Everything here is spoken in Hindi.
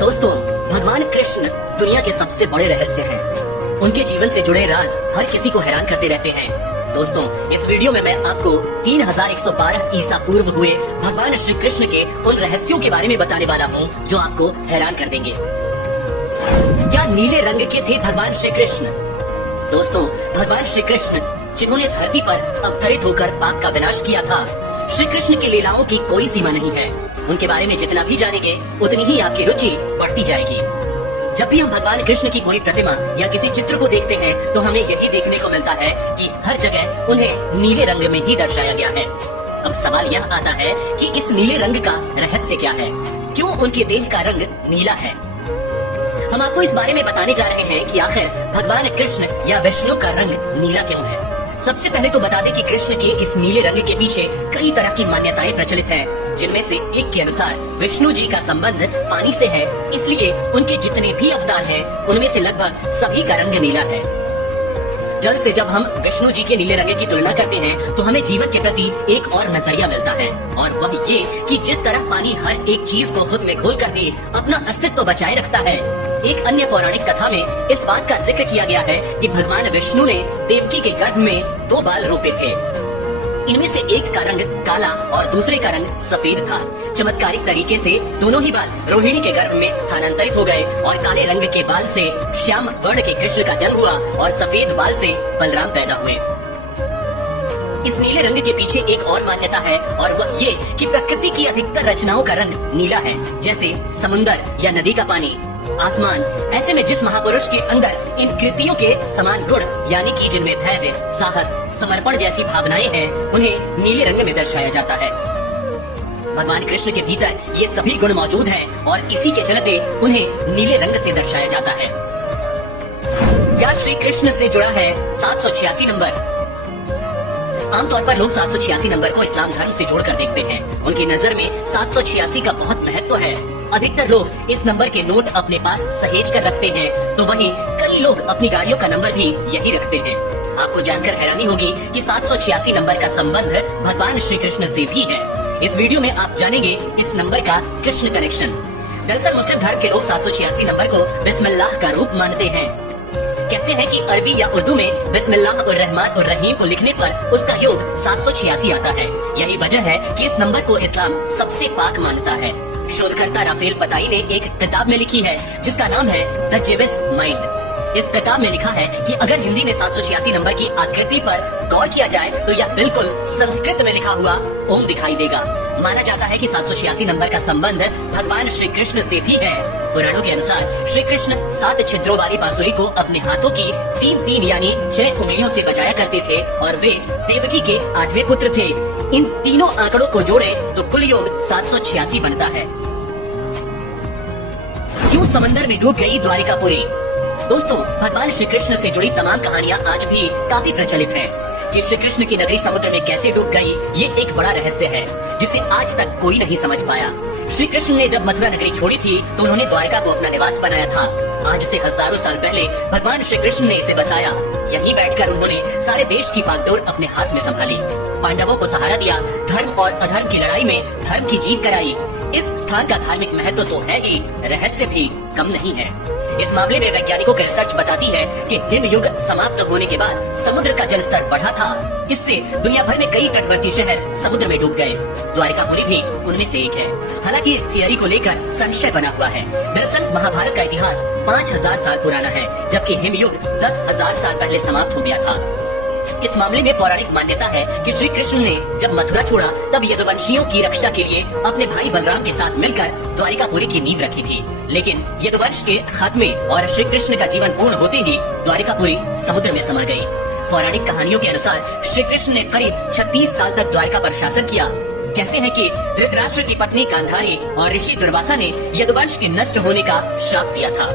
दोस्तों, भगवान कृष्ण दुनिया के सबसे बड़े रहस्य हैं। उनके जीवन से जुड़े राज हर किसी को हैरान करते रहते हैं। दोस्तों, इस वीडियो में मैं आपको 3112 ईसा पूर्व हुए भगवान श्री कृष्ण के उन रहस्यों के बारे में बताने वाला हूँ जो आपको हैरान कर देंगे। क्या नीले रंग के थे भगवान श्री कृष्ण? दोस्तों, भगवान श्री कृष्ण जिन्होंने धरती पर अवतरित होकर पाप का विनाश किया था, श्री कृष्ण की लीलाओं की कोई सीमा नहीं है। उनके बारे में जितना भी जानेंगे उतनी ही आपकी रुचि बढ़ती जाएगी। जब भी हम भगवान कृष्ण की कोई प्रतिमा या किसी चित्र को देखते हैं तो हमें यही देखने को मिलता है कि हर जगह उन्हें नीले रंग में ही दर्शाया गया है। अब सवाल यह आता है कि इस नीले रंग का रहस्य क्या है? क्यों उनके देह का रंग नीला है? हम आपको इस बारे में बताने जा रहे हैं कि आखिर भगवान कृष्ण या विष्णु का रंग नीला क्यों है। सबसे पहले तो बता दें कि कृष्ण के इस नीले रंग के पीछे कई तरह की मान्यताएं प्रचलित हैं, जिनमें से एक के अनुसार विष्णु जी का संबंध पानी से है, इसलिए उनके जितने भी अवतार हैं उनमें से लगभग सभी का रंग नीला है। जल से जब हम विष्णु जी के नीले रंग की तुलना करते हैं तो हमें जीवन के प्रति एक और नजरिया मिलता है, और वह ये कि जिस तरह पानी हर एक चीज को खुद में घोल कर भी अपना अस्तित्व बचाए रखता है। एक अन्य पौराणिक कथा में इस बात का जिक्र किया गया है कि भगवान विष्णु ने देवकी के गर्भ में 2 बाल रोपे थे। इनमें से एक का रंग काला और दूसरे का रंग सफेद था। चमत्कारिक तरीके से दोनों ही बाल रोहिणी के गर्भ में स्थानांतरित हो गए और काले रंग के बाल से श्याम वर्ण के कृष्ण का जन्म हुआ और सफेद बाल से बलराम पैदा हुए। इस नीले रंग के पीछे एक और मान्यता है, और वह ये कि प्रकृति की अधिकतर रचनाओं का रंग नीला है, जैसे समुन्दर या नदी का पानी, आसमान। ऐसे में जिस महापुरुष के अंदर इन कृतियों के समान गुण यानी कि जिनमें धैर्य, साहस, समर्पण जैसी भावनाएं हैं, उन्हें नीले रंग में दर्शाया जाता है। भगवान कृष्ण के भीतर ये सभी गुण मौजूद हैं और इसी के चलते उन्हें नीले रंग से दर्शाया जाता है। क्या श्री कृष्ण से जुड़ा है 786 नंबर? आमतौर पर लोग 786 नंबर को इस्लाम धर्म से जोड़कर देखते हैं। उनकी नजर में 786 का बहुत महत्व है। अधिकतर लोग इस नंबर के नोट अपने पास सहेज कर रखते हैं, तो वहीं कई लोग अपनी गाड़ियों का नंबर भी यही रखते हैं। आपको जानकर हैरानी होगी कि 786 नंबर का संबंध भगवान श्री कृष्ण से भी है। इस वीडियो में आप जानेंगे इस नंबर का कृष्ण कनेक्शन। दरअसल मुस्लिम धर्म के लोग 786 नंबर को बिस्मिल्लाह का रूप मानते हैं। कहते हैं कि अरबी या उर्दू में बिस्मिल्लाह और रहमान और रहीम को लिखने पर उसका योग 786 आता है। यही वजह है कि इस नंबर को इस्लाम सबसे पाक मानता है। शोधकर्ता राफेल पताई ने एक किताब में लिखी है जिसका नाम है द जेविस माइंड। इस किताब में लिखा है कि अगर हिंदी में 786 नंबर की आकृति पर गौर किया जाए तो यह बिल्कुल संस्कृत में लिखा हुआ ओम दिखाई देगा। माना जाता है कि 786 नंबर का संबंध भगवान श्री कृष्ण से भी है। पुराणों के अनुसार श्री कृष्ण 7 छिद्रों वाली बांसुरी को अपने हाथों की 3-3 यानी 6 उंगलियों से बजाया करते थे, और वे देवकी के 8वें पुत्र थे। इन तीनों आंकड़ों को जोड़े तो कुल योग 786 बनता है। क्यों समंदर में डूब गई द्वारिकापुरी? दोस्तों, भगवान श्री कृष्ण से जुड़ी तमाम कहानियां आज भी काफी प्रचलित हैं। कि श्री कृष्ण की नगरी समुद्र में कैसे डूब गई, ये एक बड़ा रहस्य है जिसे आज तक कोई नहीं समझ पाया। श्री कृष्ण ने जब मथुरा नगरी छोड़ी थी तो उन्होंने द्वारका को अपना निवास बनाया था। आज से हजारों साल पहले भगवान श्री कृष्ण ने इसे बसाया। यहीं बैठकर उन्होंने सारे देश की बागडोर अपने हाथ में संभाली, पांडवों को सहारा दिया, धर्म और अधर्म की लड़ाई में धर्म की जीत कराई। इस स्थान का धार्मिक महत्व तो है ही, रहस्य भी कम नहीं है। इस मामले में वैज्ञानिकों की रिसर्च बताती है कि हिम युग समाप्त होने के बाद समुद्र का जल स्तर बढ़ा था। इससे दुनिया भर में कई तटवर्ती शहर समुद्र में डूब गए। द्वारिकापुरी भी उनमें से एक है। हालांकि इस थियरी को लेकर संशय बना हुआ है। दरअसल महाभारत का इतिहास 5000 साल पुराना है, जबकि हिम युग 10,000 साल पहले समाप्त हो गया था। इस मामले में पौराणिक मान्यता है कि श्री कृष्ण ने जब मथुरा छोड़ा तब यदुवंशियों की रक्षा के लिए अपने भाई बलराम के साथ मिलकर द्वारिकापुरी की नींव रखी थी। लेकिन यदुवंश के खात्मे और श्री कृष्ण का जीवन पूर्ण होते ही द्वारिकापुरी समुद्र में समा गई। पौराणिक कहानियों के अनुसार श्री कृष्ण ने करीब 36 साल तक द्वारका पर शासन किया। कहते हैं कि धृतराष्ट्र की पत्नी गांधारी और ऋषि दुर्वासा ने यदुवंश के नष्ट होने का श्राप दिया था।